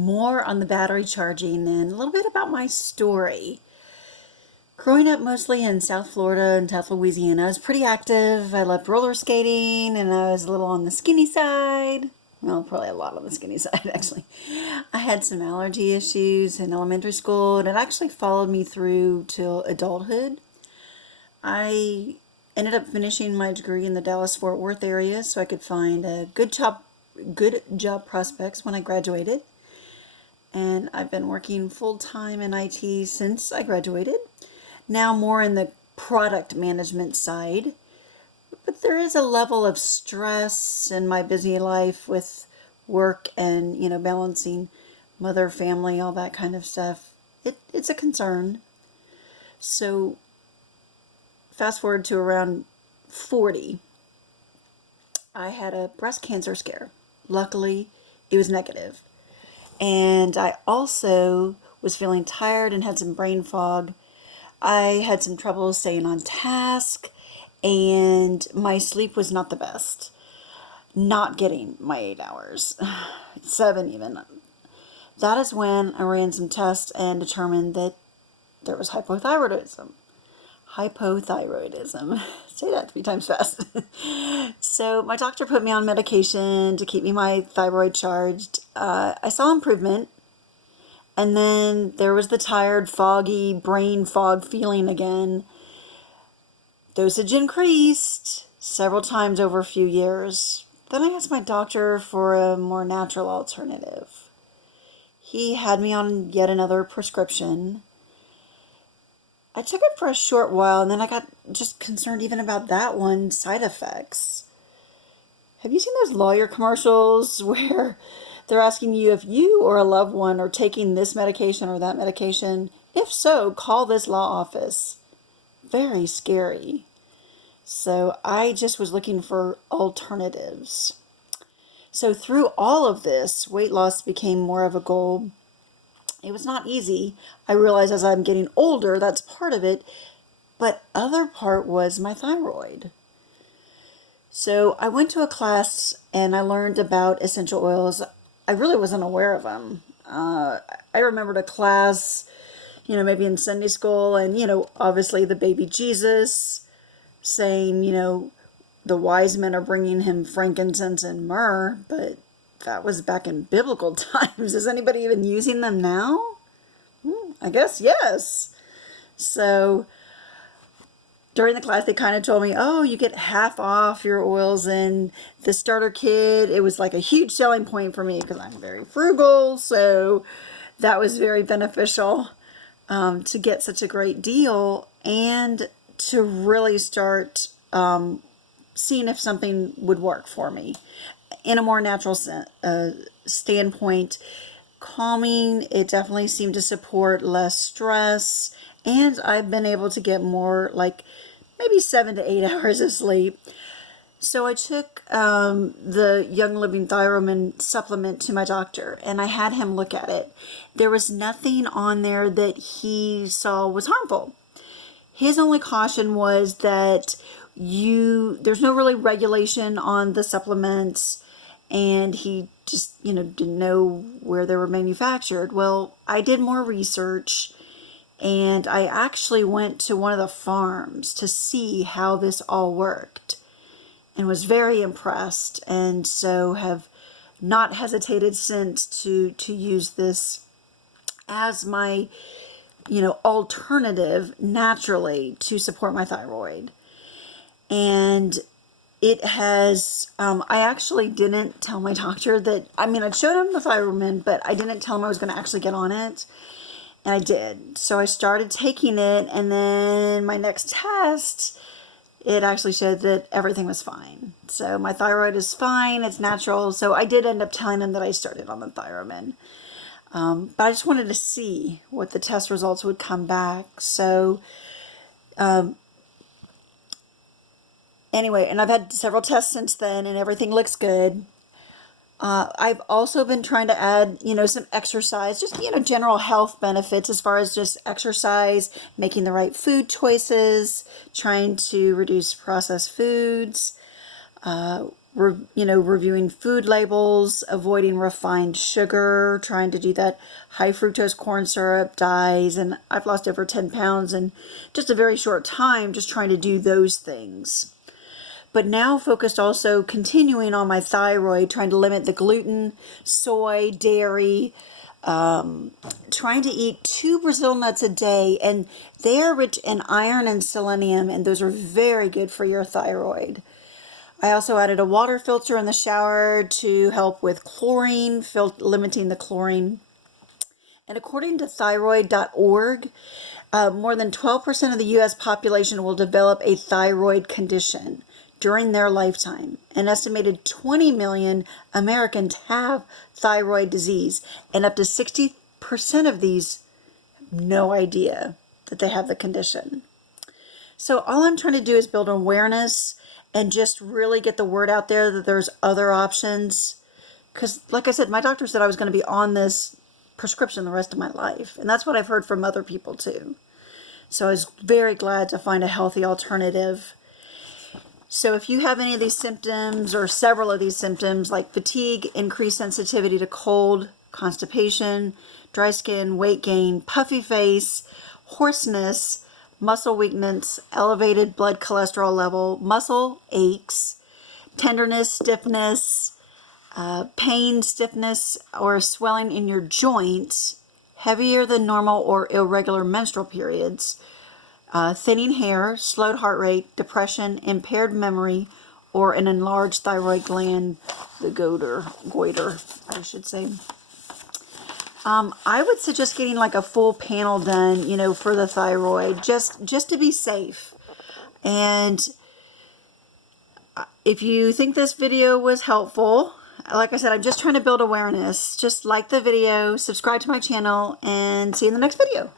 more on the battery charging and a little bit about my story. Growing up mostly in South Florida and South Louisiana, I was pretty active. I loved roller skating and I was a little on the skinny side. Well, probably a lot on the skinny side, actually. I had some allergy issues in elementary school and it actually followed me through till adulthood. I ended up finishing my degree in the Dallas-Fort Worth area so I could find a good job prospects when I graduated. And I've been working full-time in IT since I graduated. Now more in the product management side. But there is a level of stress in my busy life with work and, balancing mother, family, all that kind of stuff. It's a concern. So fast forward to around 40, I had a breast cancer scare. Luckily, it was negative. And I also was feeling tired and had some brain fog. I had some trouble staying on task, and my sleep was not the best. Not getting my 8 hours, 7 even. That is when I ran some tests and determined that there was hypothyroidism. Hypothyroidism. Say that 3 times fast. So my doctor put me on medication to keep my thyroid charged. I saw improvement. And then there was the tired, foggy, brain fog feeling again. Dosage increased several times over a few years. Then I asked my doctor for a more natural alternative. He had me on yet another prescription. I took it for a short while and then I got just concerned even about that one, side effects. Have you seen those lawyer commercials where they're asking you if you or a loved one are taking this medication or that medication? If so, call this law office. Very scary. So I just was looking for alternatives. So through all of this, weight loss became more of a goal. It was not easy. I realize as I'm getting older, that's part of it. But other part was my thyroid. So I went to a class and I learned about essential oils. I really wasn't aware of them. I remembered a class, maybe in Sunday school and, obviously the baby Jesus saying, the wise men are bringing him frankincense and myrrh, but that was back in biblical times. Is anybody even using them now? I guess yes. So during the class, they kind of told me, oh, you get half off your oils in the starter kit. It was like a huge selling point for me because I'm very frugal. So that was very beneficial to get such a great deal and to really start seeing if something would work for me in a more natural standpoint. Calming, it definitely seemed to support less stress, and I've been able to get more, like maybe 7 to 8 hours of sleep. So I took the Young Living Thyroid supplement to my doctor, and I had him look at it. There was nothing on there that he saw was harmful. His only caution was that there's no really regulation on the supplements, and he just, didn't know where they were manufactured. Well, I did more research, and I actually went to one of the farms to see how this all worked, and was very impressed, and so have not hesitated since to use this as my, alternative naturally to support my thyroid. And it has, I actually didn't tell my doctor that, I showed him the Thyroid, but I didn't tell him I was going to actually get on it. And I did. So I started taking it, and then my next test, it actually showed that everything was fine. So my thyroid is fine, it's natural. So I did end up telling him that I started on the Thyroid. But I just wanted to see what the test results would come back. So, anyway, and I've had several tests since then, and everything looks good. I've also been trying to add, some exercise, just, general health benefits as far as just exercise, making the right food choices, trying to reduce processed foods, reviewing food labels, avoiding refined sugar, trying to do that high fructose corn syrup, dyes, and I've lost over 10 pounds in just a very short time just trying to do those things. But now focused also continuing on my thyroid, trying to limit the gluten, soy, dairy, trying to eat 2 Brazil nuts a day, and they are rich in iron and selenium, and those are very good for your thyroid. I also added a water filter in the shower to help with chlorine, limiting the chlorine. And according to thyroid.org, more than 12% of the U.S. population will develop a thyroid condition during their lifetime. An estimated 20 million Americans have thyroid disease, and up to 60% of these have no idea that they have the condition. So all I'm trying to do is build awareness and just really get the word out there that there's other options. Because like I said, my doctor said I was going to be on this prescription the rest of my life. And that's what I've heard from other people too. So I was very glad to find a healthy alternative. So if you have any of these symptoms or several of these symptoms like fatigue, increased sensitivity to cold, constipation, dry skin, weight gain, puffy face, hoarseness, muscle weakness, elevated blood cholesterol level, muscle aches, tenderness, stiffness, pain, stiffness, or swelling in your joints, heavier than normal or irregular menstrual periods, thinning hair, slowed heart rate, depression, impaired memory, or an enlarged thyroid gland, the goiter, I should say. I would suggest getting like a full panel done, for the thyroid, just to be safe. And if you think this video was helpful, like I said, I'm just trying to build awareness. Just like the video, subscribe to my channel, and see you in the next video.